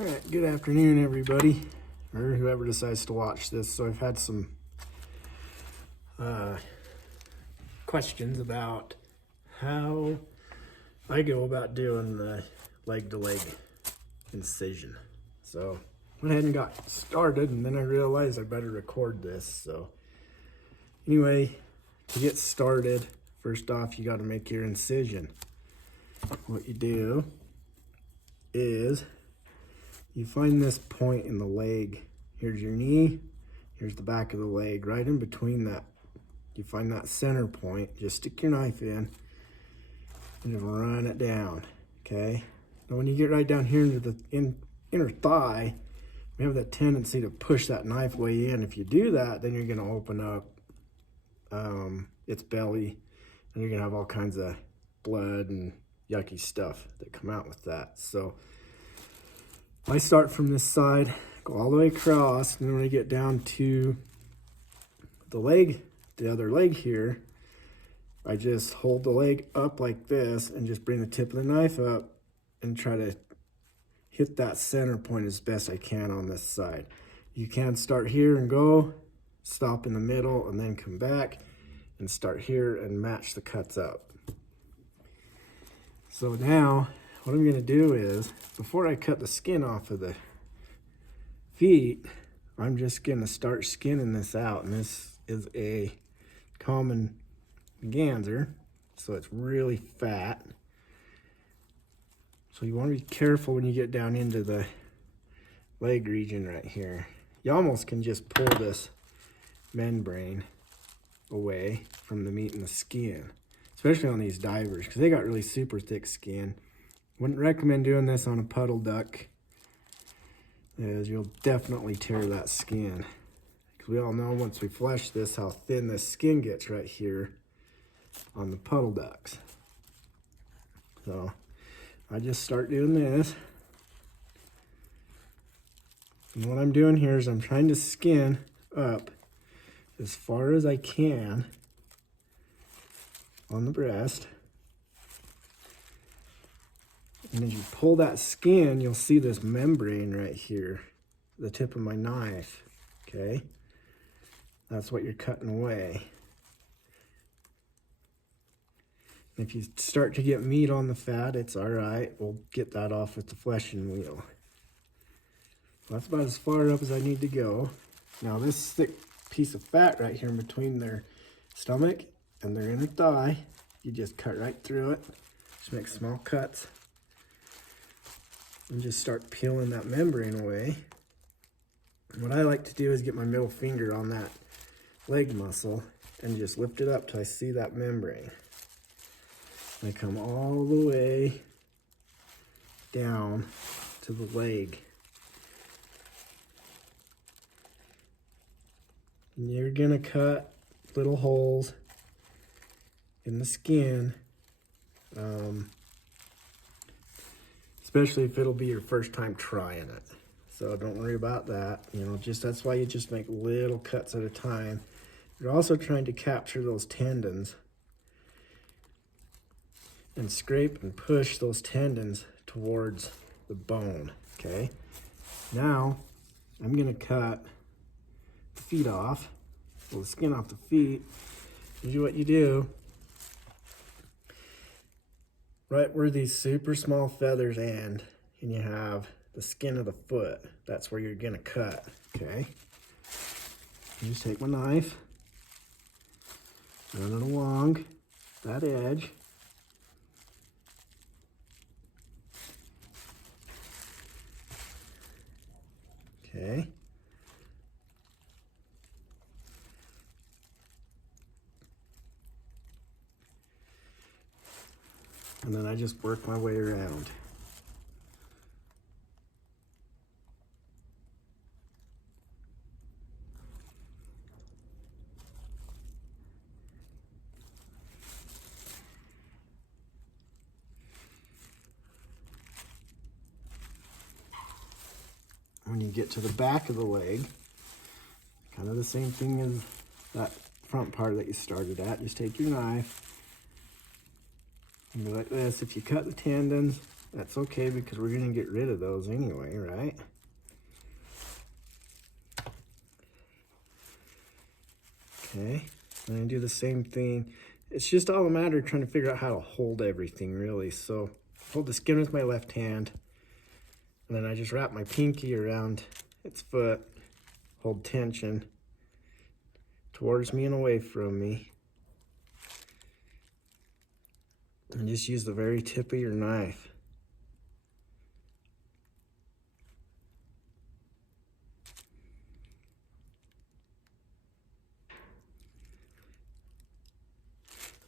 All right, good afternoon, everybody, or whoever decides to watch this. So I've had some questions about how I go about doing the leg-to-leg incision. So I went ahead and got started, and then I realized I better record this. So anyway, to get started, first off, you got to make your incision. What you do is you find this point in the leg. Here's your knee, here's the back of the leg. Right in between that, you find that center point. Just stick your knife in and just run it down, okay? Now when you get right down here into the inner thigh, we have that tendency to push that knife way in. If you do that, then you're gonna open up its belly, and you're gonna have all kinds of blood and yucky stuff that come out with that. So I start from this side, go all the way across, and then when I get down to the leg, the other leg here, I just hold the leg up like this and just bring the tip of the knife up and try to hit that center point as best I can on this side. You can start here and go, stop in the middle, and then come back and start here and match the cuts up. So now what I'm gonna do is, before I cut the skin off of the feet, I'm just gonna start skinning this out. And this is a common merganser, so it's really fat. So you wanna be careful when you get down into the leg region right here. You almost can just pull this membrane away from the meat and the skin, especially on these divers, because they got really super thick skin. Wouldn't recommend doing this on a puddle duck, as you'll definitely tear that skin. Because we all know once we flesh this how thin this skin gets right here on the puddle ducks. So I just start doing this. And what I'm doing here is I'm trying to skin up as far as I can on the breast. And as you pull that skin, you'll see this membrane right here, the tip of my knife, okay? That's what you're cutting away. And if you start to get meat on the fat, it's all right. We'll get that off with the fleshing wheel. That's about as far up as I need to go. Now this thick piece of fat right here in between their stomach and their inner thigh, you just cut right through it. Just make small cuts. And just start peeling that membrane away. And what I like to do is get my middle finger on that leg muscle and just lift it up till I see that membrane. And I come all the way down to the leg. And you're gonna cut little holes in the skin. Especially if it'll be your first time trying it. So don't worry about that. You know, that's why you just make little cuts at a time. You're also trying to capture those tendons and scrape and push those tendons towards the bone, okay? Now, I'm gonna cut the feet off, pull the skin off the feet. Usually what you do, right where these super small feathers end, and you have the skin of the foot, that's where you're gonna cut, okay? You just take my knife, run it along that edge. Okay. And then I just work my way around. When you get to the back of the leg, kind of the same thing as that front part that you started at. Just take your knife and go like this. If you cut the tendons, That's okay because we're gonna get rid of those anyway, right? Okay, and I do the same thing. It's just all a matter of trying to figure out how to hold everything, really. So hold the skin with my left hand, and then I just wrap my pinky around its foot, hold tension towards me and away from me, and just use the very tip of your knife.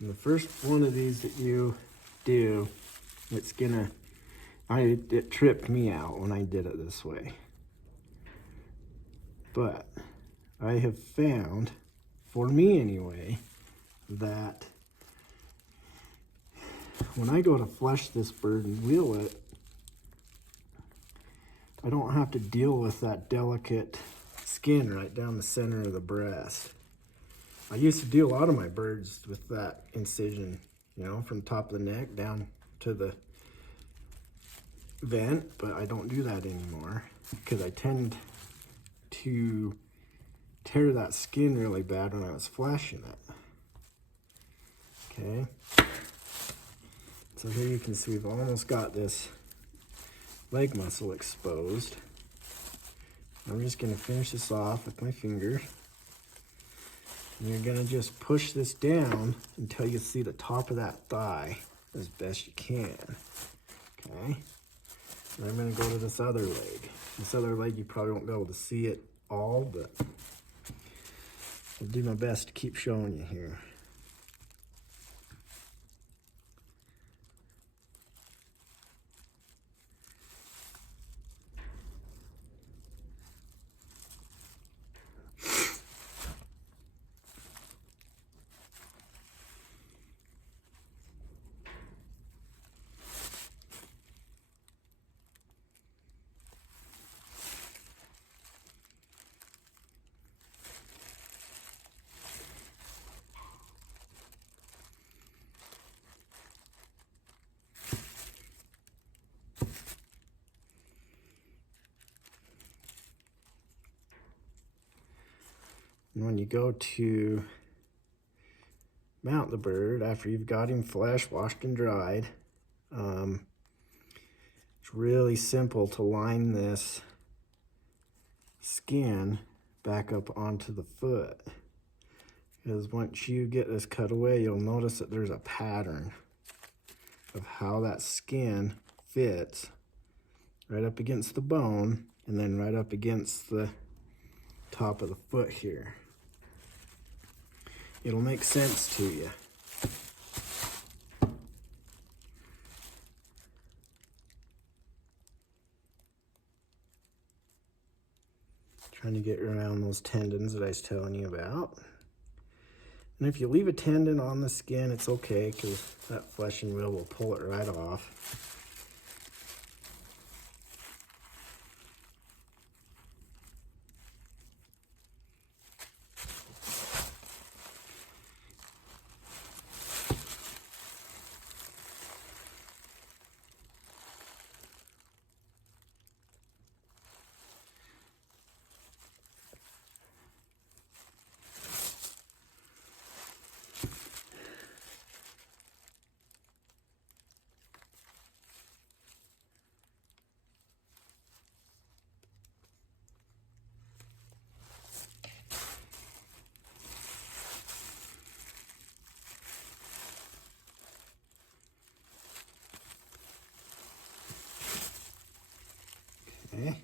And the first one of these that you do, it's gonna, it tripped me out when I did it this way. But I have found, for me anyway, that when I go to flesh this bird and wheel it, I don't have to deal with that delicate skin right down the center of the breast. I used to do a lot of my birds with that incision, you know, from top of the neck down to the vent, but I don't do that anymore because I tend to tear that skin really bad when I was flashing it. Okay, so here you can see we've almost got this leg muscle exposed. I'm just going to finish this off with my finger. And you're going to just push this down until you see the top of that thigh as best you can. Okay, and I'm going to go to this other leg. This other leg you probably won't be able to see it all, but I'll do my best to keep showing you here. And when you go to mount the bird after you've got him flesh washed and dried, it's really simple to line this skin back up onto the foot, because once you get this cut away, you'll notice that there's a pattern of how that skin fits right up against the bone and then right up against the top of the foot here. It'll make sense to you. Trying to get around those tendons that I was telling you about. And if you leave a tendon on the skin, it's okay, because that fleshing wheel will pull it right off. Okay.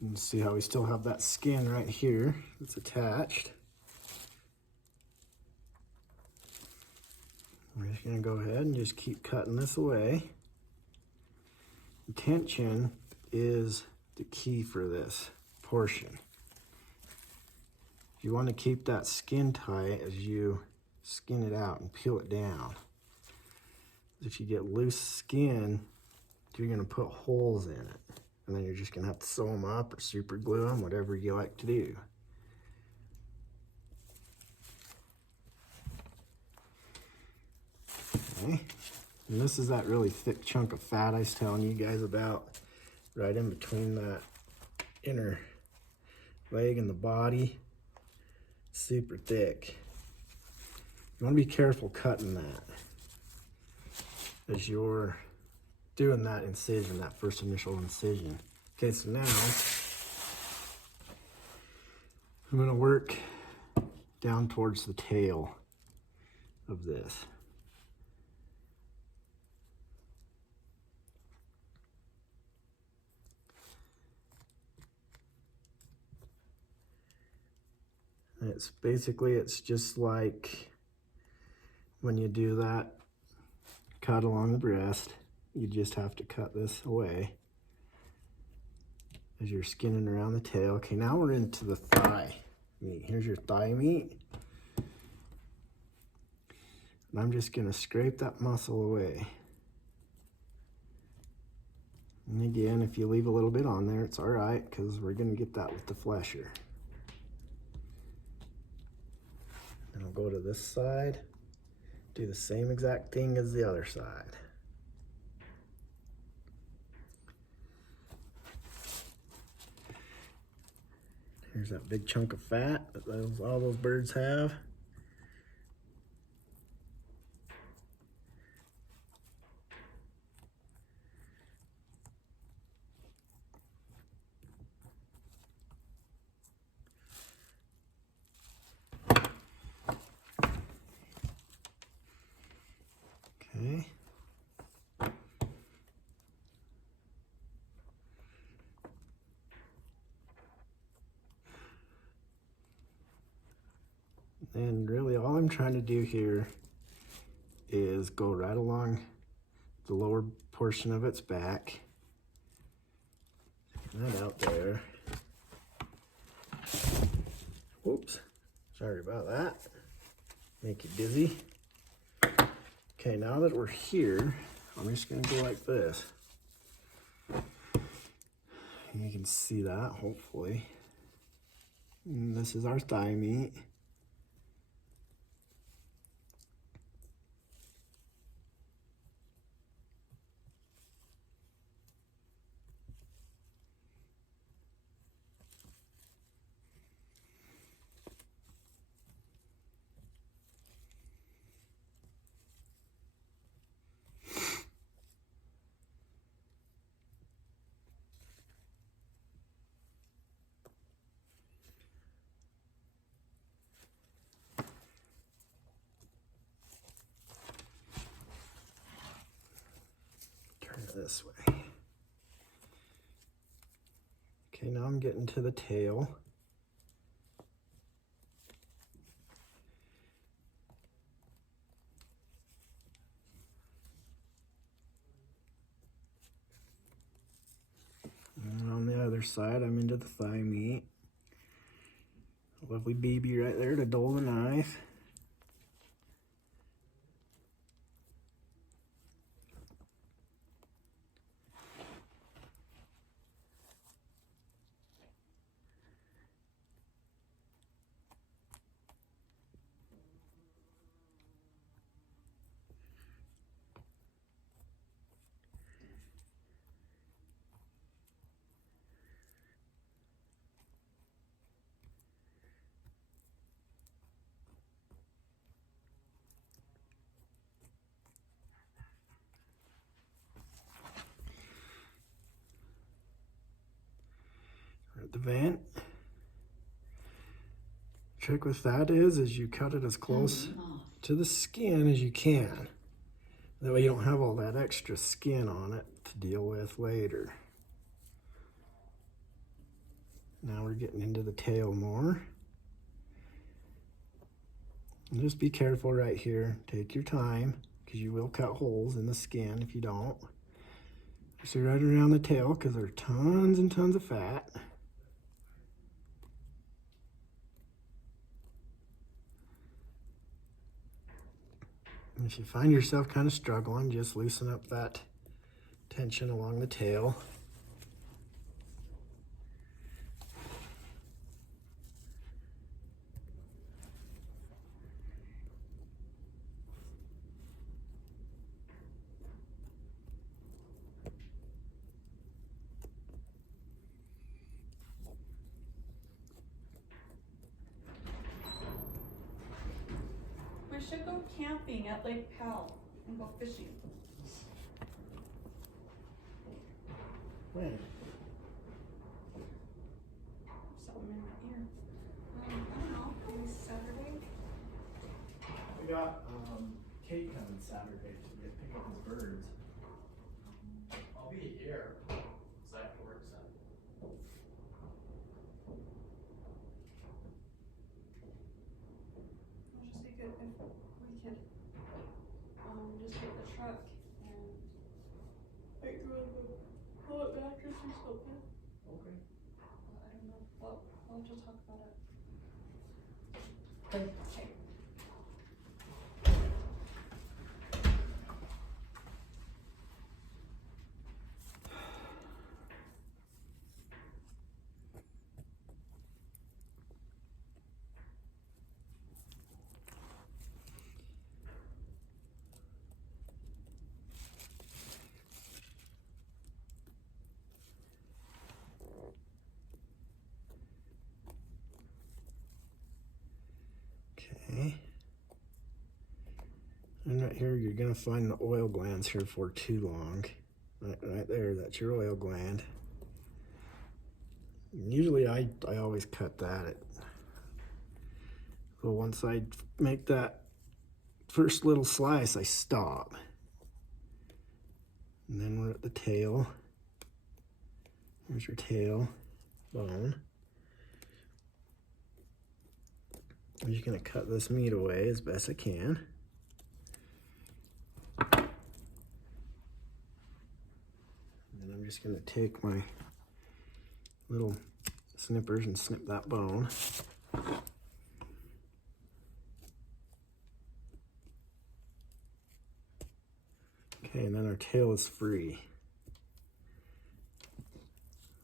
You can see how we still have that skin right here that's attached. We're just going to go ahead and just keep cutting this away. Tension is the key for this portion. You want to keep that skin tight as you skin it out and peel it down. If you get loose skin, you're going to put holes in it, and then you're just going to have to sew them up or super glue them, whatever you like to do. Okay, and this is that really thick chunk of fat I was telling you guys about, right in between that inner leg and the body. Super thick. You want to be careful cutting that as you're doing that incision, that first initial incision. Okay, so now I'm going to work down towards the tail of this. And it's just like when you do that cut along the breast, you just have to cut this away as you're skinning around the tail. Okay, now we're into the thigh meat. Here's your thigh meat. And I'm just gonna scrape that muscle away. And again, if you leave a little bit on there, it's all right, because we're gonna get that with the flesher. And I'll go to this side, do the same exact thing as the other side. Here's that big chunk of fat that all those birds have. Okay. And really all I'm trying to do here is go right along the lower portion of its back. That out there. Whoops, sorry about that. Make you dizzy. Okay, now that we're here, I'm just gonna go like this. You can see that, hopefully. And this is our thigh meat. Turn it this way. Okay, now I'm getting to the tail. And on the other side, I'm into the thigh meat. A lovely BB right there to dull the knife. At the vent. Trick with that is you cut it as close to the skin as you can. That way you don't have all that extra skin on it to deal with later. Now we're getting into the tail more. And just be careful right here. Take your time, because you will cut holes in the skin if you don't. So right around the tail, because there are tons and tons of fat. And if you find yourself kind of struggling, just loosen up that tension along the tail. should go camping at Lake Powell and go fishing. When? Something in my ear. I don't know, maybe Saturday? We got Kate coming Saturday to pick up his birds. I'll be here, so I have to work Saturday. It'll just be good if we could just take the truck and like go to the bullet mattress or something. Okay. I don't know. We'll just talk about it. Okay. Okay. Okay. And right here, you're gonna find the oil glands here for too long. Right there, that's your oil gland. Usually I always cut that. So once I make that first little slice, I stop. And then we're at the tail. Here's your tail bone. I'm just gonna cut this meat away as best I can. And I'm just gonna take my little snippers and snip that bone. Okay, and then our tail is free.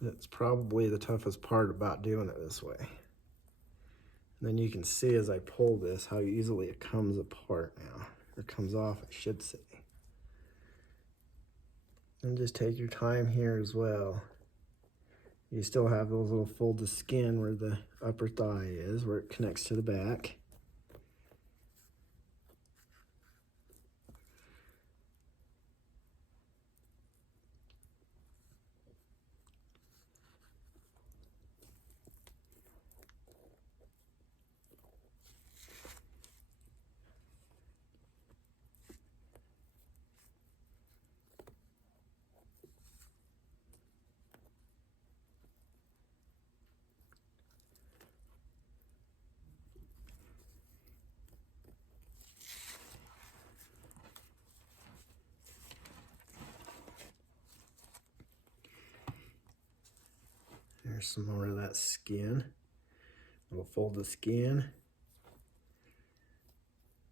That's probably the toughest part about doing it this way. And then you can see as I pull this how easily it comes apart now, or comes off, I should say. And just take your time here as well. You still have those little folds of skin where the upper thigh is, where it connects to the back. There's some more of that skin. Little fold of skin.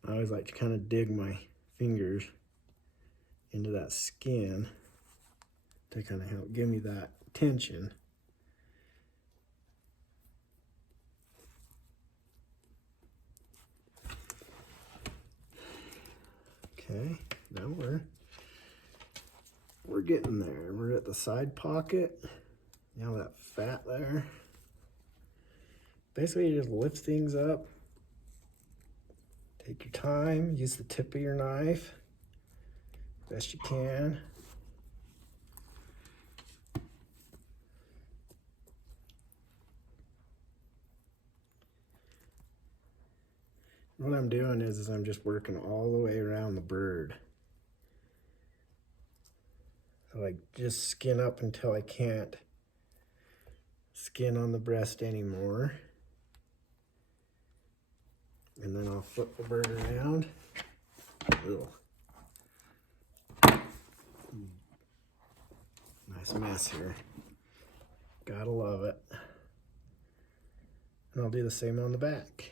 I always like to kind of dig my fingers into that skin to kind of help give me that tension. Okay, now we're getting there. We're at the side pocket. You know that fat there? Basically, you just lift things up. Take your time, use the tip of your knife best you can. What I'm doing is I'm just working all the way around the bird. So like just skin up until I can't skin on the breast anymore. And then I'll flip the bird around. Ugh. Nice mess here. Gotta love it. And I'll do the same on the back.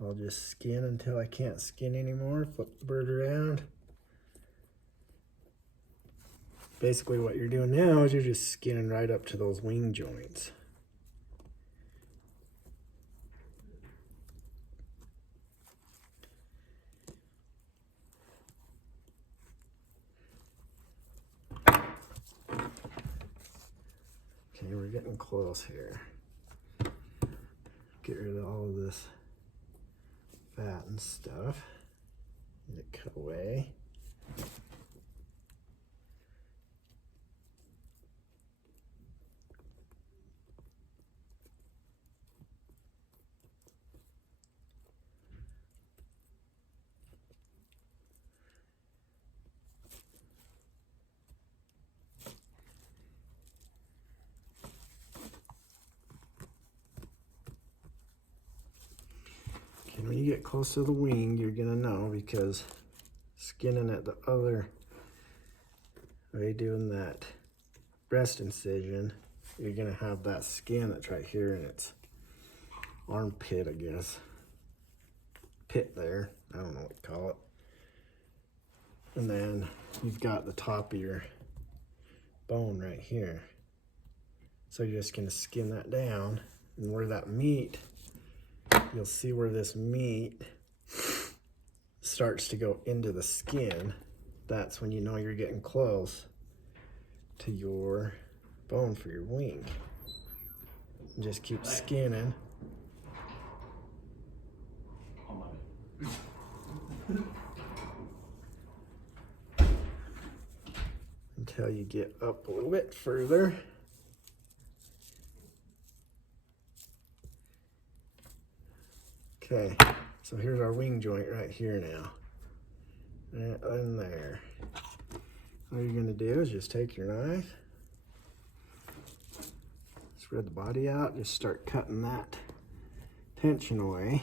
I'll just skin until I can't skin anymore, flip the bird around. Basically what you're doing now is you're just skinning right up to those wing joints. Okay, we're getting close here. Get rid of all of this fat and stuff. Get it cut away. And when you get close to the wing, you're gonna know, because skinning it the other way, doing that breast incision, you're gonna have that skin that's right here in its armpit, I guess. Pit there, I don't know what you call it. And then you've got the top of your bone right here. So you're just gonna skin that down, and where that meat, you'll see where this meat starts to go into the skin. That's when you know you're getting close to your bone for your wing. And just keep skinning. Until you get up a little bit further. Okay, so here's our wing joint right here now. And there. All you're gonna do is just take your knife, spread the body out, just start cutting that tension away.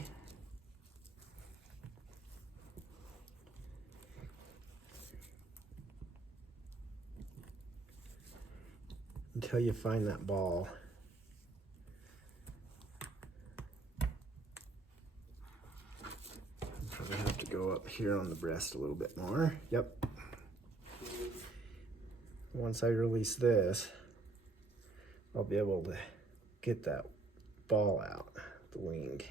Until you find that ball. Probably have to go up here on the breast a little bit more. Yep. Once I release this, I'll be able to get that ball out, the wing.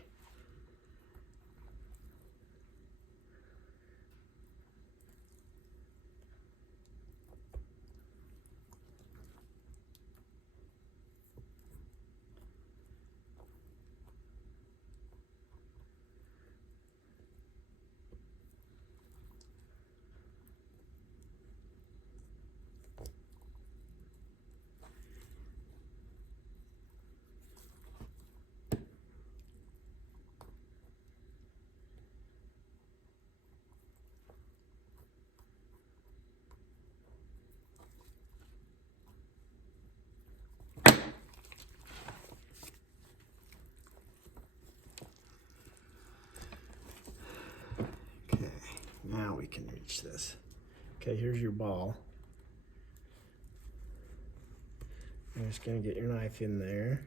Now we can reach this. Okay, here's your ball. I'm just gonna get your knife in there.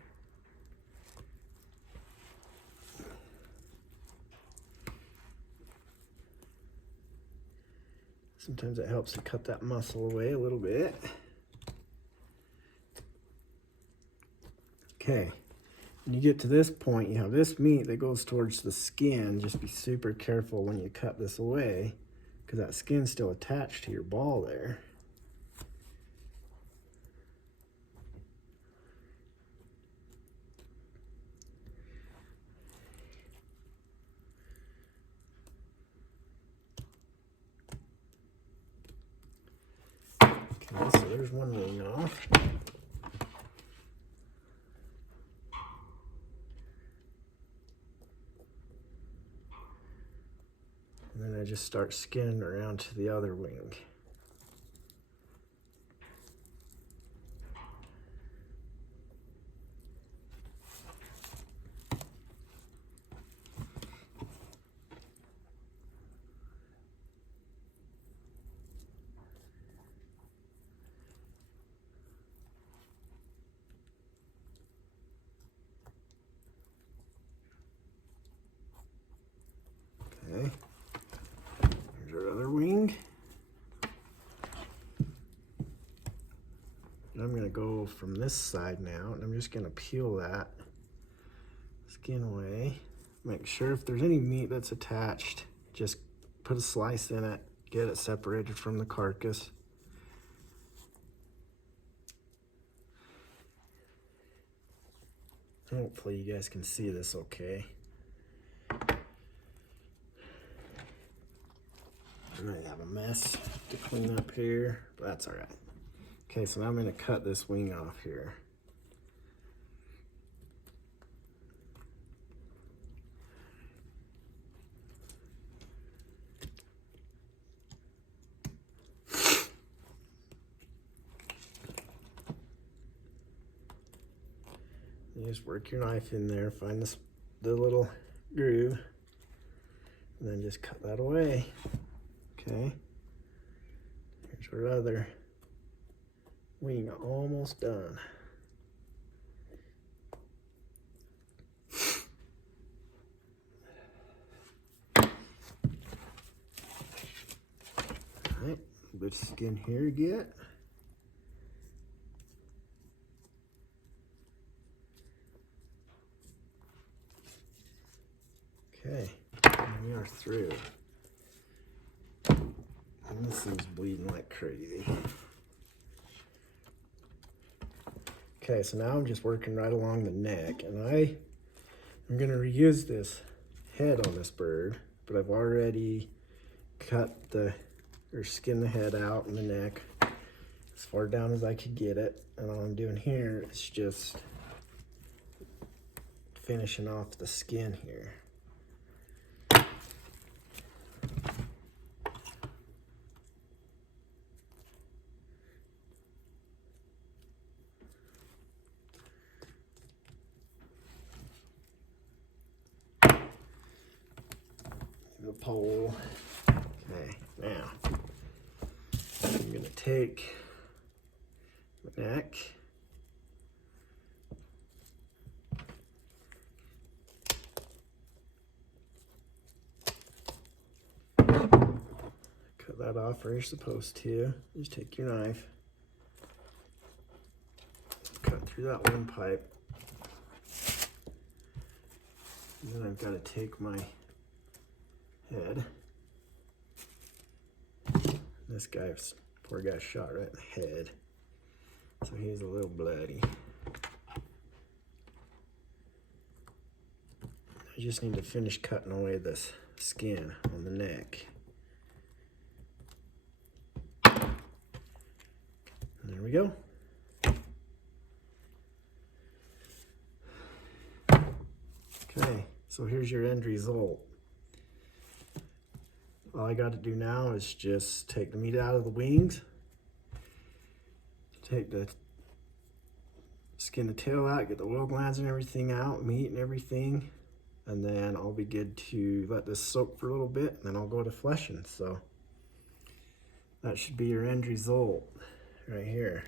Sometimes it helps to cut that muscle away a little bit. Okay, when you get to this point, you have this meat that goes towards the skin. Just be super careful when you cut this away, because that skin's still attached to your ball there. Okay, so there's one wing off. And then I just start skinning around to the other wing. Okay. Here's our other wing. And I'm gonna go from this side now, and I'm just gonna peel that skin away. Make sure if there's any meat that's attached, just put a slice in it, get it separated from the carcass. Hopefully you guys can see this okay. I might have a mess to clean up here, but that's all right. Okay, so now I'm gonna cut this wing off here. You just work your knife in there, find the little groove, and then just cut that away. Okay. Here's our other wing, almost done. All right, a bit of skin here to get. Okay, and we are through. And this thing's bleeding like crazy. Okay, so now I'm just working right along the neck, and I'm gonna reuse this head on this bird, but I've already cut or skinned the head out and the neck as far down as I could get it. And all I'm doing here is just finishing off the skin here. The pole. Okay, now I'm gonna take the neck, cut that off where you're supposed to. Just take your knife, cut through that windpipe, and then I've got to take my head. This guy's, poor guy, shot right in the head, so he's a little bloody. I just need to finish cutting away this skin on the neck. And there we go. Okay, so here's your end result. All I got to do now is just take the meat out of the wings, take the skin the tail out, get the oil glands and everything out, meat and everything, and then I'll be good to let this soak for a little bit, and then I'll go to fleshing. So that should be your end result right here.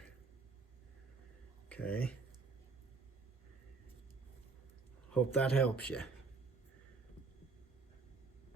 Okay. Hope that helps you.